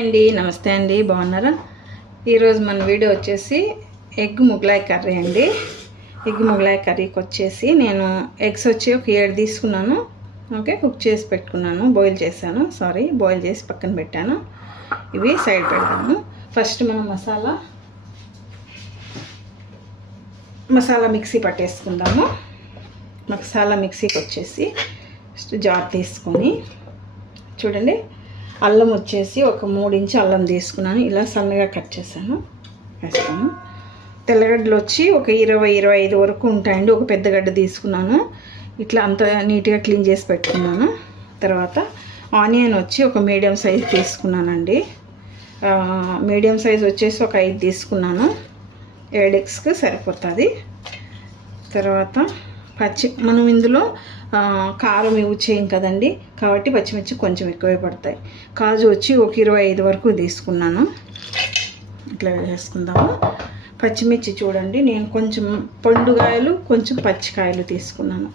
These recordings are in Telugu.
అండి. నమస్తే అండి. బాగున్నారా? ఈరోజు మన వీడియో వచ్చేసి ఎగ్ ముగలాయ్ కర్రీ అండి. ఎగ్ ముగ్లాయ్ కర్రీకి వచ్చేసి నేను ఎగ్స్ వచ్చి ఒక ఏడు తీసుకున్నాను. ఓకే కుక్ చేసి పెట్టుకున్నాను. బాయిల్ చేశాను. సారీ బాయిల్ చేసి పక్కన పెట్టాను. ఇవి సైడ్ పెడతాము ఫస్ట్ మనం మసాలా మసాలా మిక్సీ పట్టేసుకుందాము. మసాలా మిక్సీకి వచ్చేసి ఫస్ట్ జార్ తీసుకొని చూడండి. అల్లం వచ్చేసి ఒక మూడు ఇంచు అల్లం తీసుకున్నాను. ఇలా సన్నగా కట్ చేశాను. వేస్తాను. తెల్లగడ్డలు వచ్చి ఒక ఇరవై ఇరవై ఐదు వరకు ఉంటాయండి. ఒక పెద్ద గడ్డ తీసుకున్నాను. ఇట్లా అంత నీట్గా క్లీన్ చేసి పెట్టుకున్నాను. తర్వాత ఆనియన్ వచ్చి ఒక మీడియం సైజ్ తీసుకున్నానండి. మీడియం సైజ్ వచ్చేసి ఒక ఐదు తీసుకున్నాను. ఏడెక్స్కి సరిపోతుంది. తర్వాత పచ్చి మనం ఇందులో కారం యూజ్ చేయం కదండి. కాబట్టి పచ్చిమిర్చి కొంచెం ఎక్కువే పడతాయి. కాజు వచ్చి ఒక ఇరవై ఐదు వరకు తీసుకున్నాను. ఇట్లా వేసుకుందాము. పచ్చిమిర్చి చూడండి నేను కొంచెం పండుగాయలు కొంచెం పచ్చికాయలు తీసుకున్నాను.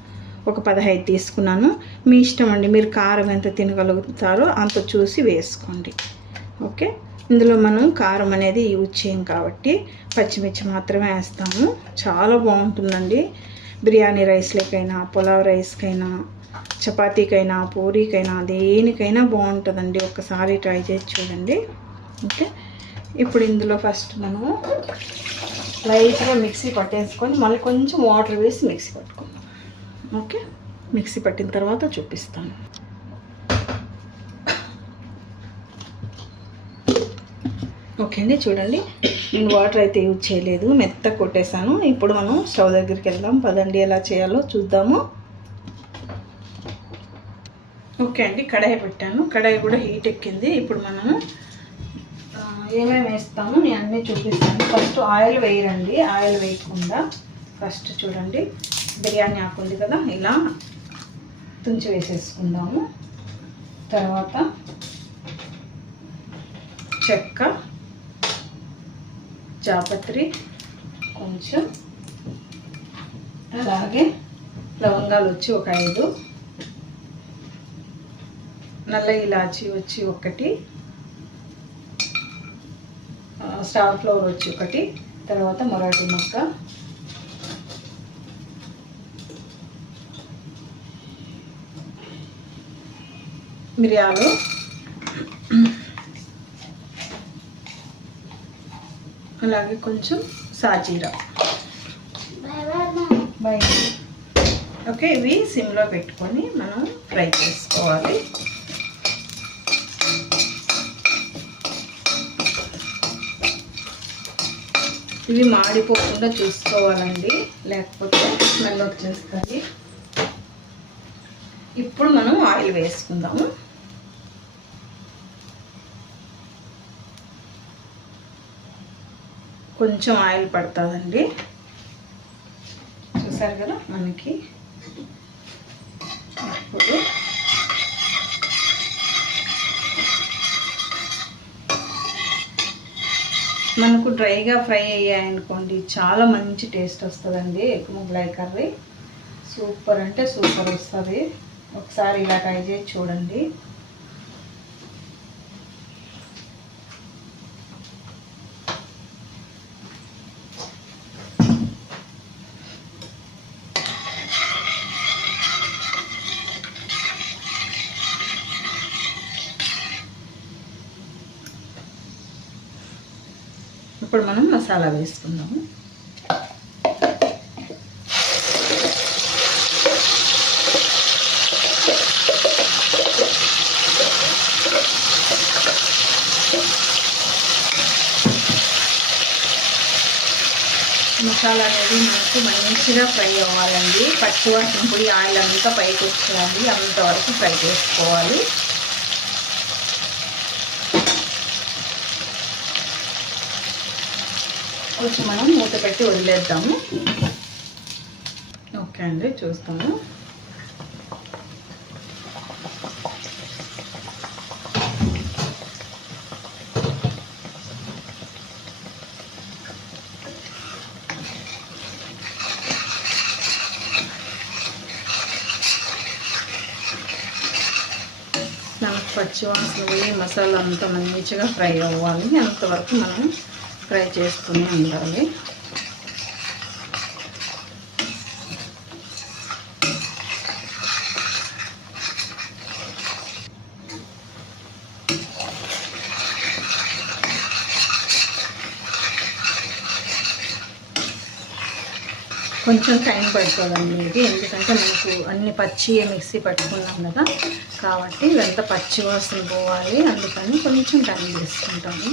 ఒక పదహైదు తీసుకున్నాను. మీ ఇష్టం అండి మీరు కారం ఎంత తినగలుగుతారో అంత చూసి వేసుకోండి. ఓకే? ఇందులో మనం కారం అనేది యూజ్ చేయం కాబట్టి పచ్చిమిర్చి మాత్రమే వేస్తాము. చాలా బాగుంటుందండి. బిర్యానీ రైస్లకైనా పులావ్ రైస్కైనా చపాతీకైనా పూరీకైనా దేనికైనా బాగుంటుందండి. ఒకసారి ట్రై చేసి చూడండి. ఓకే. ఇప్పుడు ఇందులో ఫస్ట్ మనము లైట్గా మిక్సీ పట్టేసుకొని మళ్ళీ కొంచెం వాటర్ వేసి మిక్సీ పట్టుకుందాం. ఓకే. మిక్సీ పట్టిన తర్వాత చూపిస్తాను. ఓకే అండి. చూడండి. నేను వాటర్ అయితే యూజ్ చేయలేదు మెత్త కొట్టేశాను. ఇప్పుడు మనం స్టవ్ దగ్గరికి వెళ్దాం. పదండి ఎలా చేయాలో చూద్దాము. ఓకే అండి కడాయి పెట్టాను. కడాయి కూడా హీట్ ఎక్కింది. ఇప్పుడు మనము ఏమేమి వేస్తాము? నేను అన్నీ చూపిస్తాను. ఫస్ట్ ఆయిల్ వేయరండి. ఆయిల్ వేయకుండా ఫస్ట్ చూడండి. బిర్యానీ ఆకుంది కదా ఇలా తుంచి వేసేసుకుందాము. తర్వాత చెక్క జాపత్రి కొంచెం అలాగే లవంగాలు వచ్చి ఒక ఐదు. నల్ల ఇలాచి వచ్చి ఒకటి. స్టార్ ఫ్లవర్ వచ్చి ఒకటి. తర్వాత మొరాటి మొక్క. మిరియాలు. అలాగే కొంచెం సాజీరా. బై ఓకే ఇవి సిమ్లో పెట్టుకొని మనం ఫ్రై చేసుకోవాలి. ఇవి మాడిపోకుండా చూసుకోవాలండి లేకపోతే స్మెల్ వచ్చేస్తుంది. ఇప్పుడు మనం ఆయిల్ వేసుకుందాము. కొంచెం ఆయిల్ పడుతుందండి. చూసారు కదా మనకి? ఇప్పుడు మనకు డ్రైగా ఫ్రై అయ్యాయనుకోండి చాలా మంచి టేస్ట్ వస్తుందండి ఎగ్ ముగ్గులాయి కర్రీ. సూపర్ అంటే సూపర్ వస్తుంది. ఒకసారి ఇలా ట్రై చేసి చూడండి. ఇప్పుడు మనం మసాలా వేసుకుందాము మసాలా అనేది మనకు మంచిగా ఫ్రై అవ్వాలండి. పచ్చివాసన పొడి ఆయిల్ అంతా పైకి వచ్చేయాలి అంతవరకు ఫ్రై చేసుకోవాలి. వచ్చి మనం మూత పెట్టి వదిలేద్దాము. ఓకే అండి చూస్తాము మనకు పచ్చివాసన మసాలా అంతా మంచిగా ఫ్రై అవ్వాలి. అంతవరకు మనం ఫ్రై చేస్తూనే ఉండాలి. కొంచెం టైం పడుతుందండి ఇది ఎందుకంటే మనకు అన్ని పచ్చి మిక్సీ పట్టుకున్నాం కదా. కాబట్టి ఇదంతా పచ్చి వాసన పోవాలి. అందుకని కొంచెం టైం తీసుకుంటాము.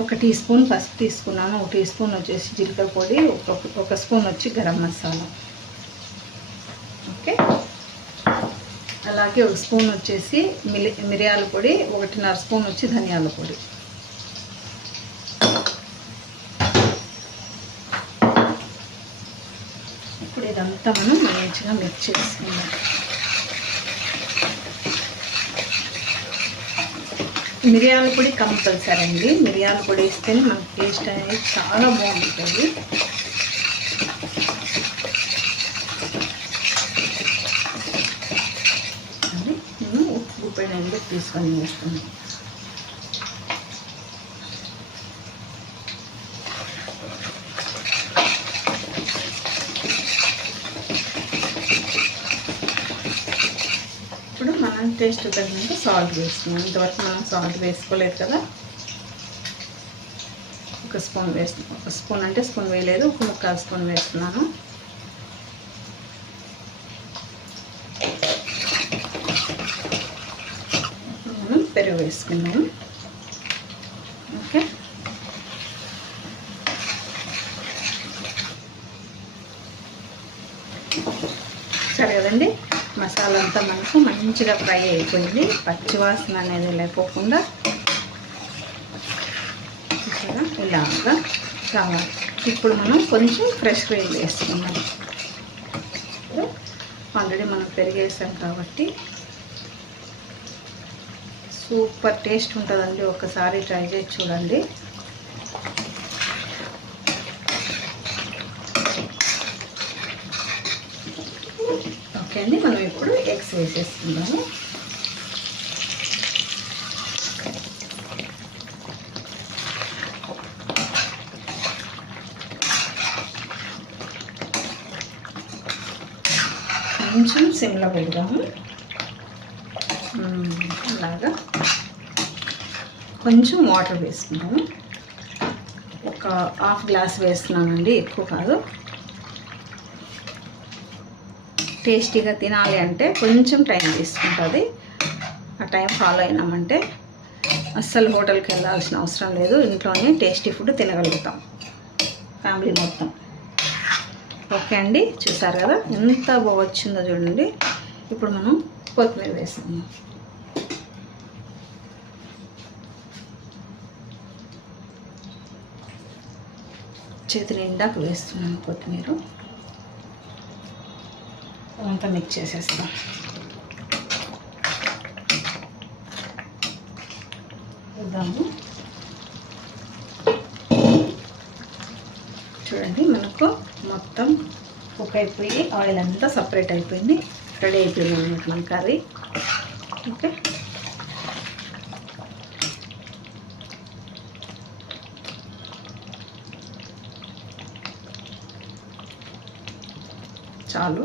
ఒక టీ స్పూన్ పసుపు తీసుకున్నాను. ఒక టీ స్పూన్ వచ్చేసి జీలకర్ర పొడి ఒక ఒక స్పూన్ వచ్చి గరం మసాలా. ఓకే? అలాగే ఒక స్పూన్ వచ్చేసి మిలి మిరియాల పొడి ఒకటిన్నర స్పూన్ వచ్చి ధనియాల పొడి. ఇప్పుడు ఇదంతా మనం మంచిగా మిక్స్ చేసుకుందాం. మిరియాల పొడి కంపల్సరీ అండి మిరియాల పొడి వేస్తేనే మనకు టేస్ట్ అనేది చాలా బాగుంటుంది. నేను ఉప్పు పెళ్ళి తీసుకొని వేస్తున్నాను ఇప్పుడు మనం టేస్ట్ తగినంత సాల్ట్ వేస్తున్నాం. ఇంతవరకు మనం సాల్ట్ వేసుకోలేదు కదా. ఒక స్పూన్ వేస్తున్నాం. ఒక స్పూన్ అంటే స్పూన్ వేయలేదు. ఒక ముక్క స్పూన్ వేస్తున్నాను. మనం పెరుగు వేసుకున్నాము ఓకే. సరే కదండి. మసాలా అంతా మనకు మంచిగా ఫ్రై అయిపోయింది. పచ్చివాసన అనేది లేకోకుండా ఇలాగా కావాలి ఇప్పుడు మనం కొంచెం ఫ్రెష్ ఫ్రై వేసుకున్నాం ఆల్రెడీ మనం పెరిగేసాం కాబట్టి సూపర్ టేస్ట్ ఉంటుందండి. ఒకసారి ట్రై చేసి చూడండి. ఓకే అండి మనం ఇప్పుడు ఎగ్స్ వేసేసుకుందాము. కొంచెం సిమ్లో పెడదాము. అలాగా. కొంచెం వాటర్ వేసుకుందాము. ఒక హాఫ్ గ్లాస్ వేస్తున్నానండి ఎక్కువ కాదు. టేస్టీగా తినాలి అంటే కొంచెం టైం తీసుకుంటుంది. ఆ టైం ఫాలో అయినామంటే అస్సలు హోటల్కి వెళ్ళాల్సిన అవసరం లేదు. ఇంట్లోనే టేస్టీ ఫుడ్ తినగలుగుతాం. ఫ్యామిలీ మొత్తం. ఓకే అండి చూసారు కదా? ఎంత బాగా వచ్చిందో చూడండి. ఇప్పుడు మనం కొత్తిమీర వేసాము చేతి నిండాకు వేస్తున్నాను కొత్తిమీర. అంతా మిక్స్ చేసేస్తాం చూద్దాము. చూడండి మనకు మొత్తం కుక్ అయిపోయి ఆయిల్ అంతా సపరేట్ అయిపోయింది. రెడీ అయిపోయింది అన్నమాట మన కర్రీ. ఓకే. చాలు.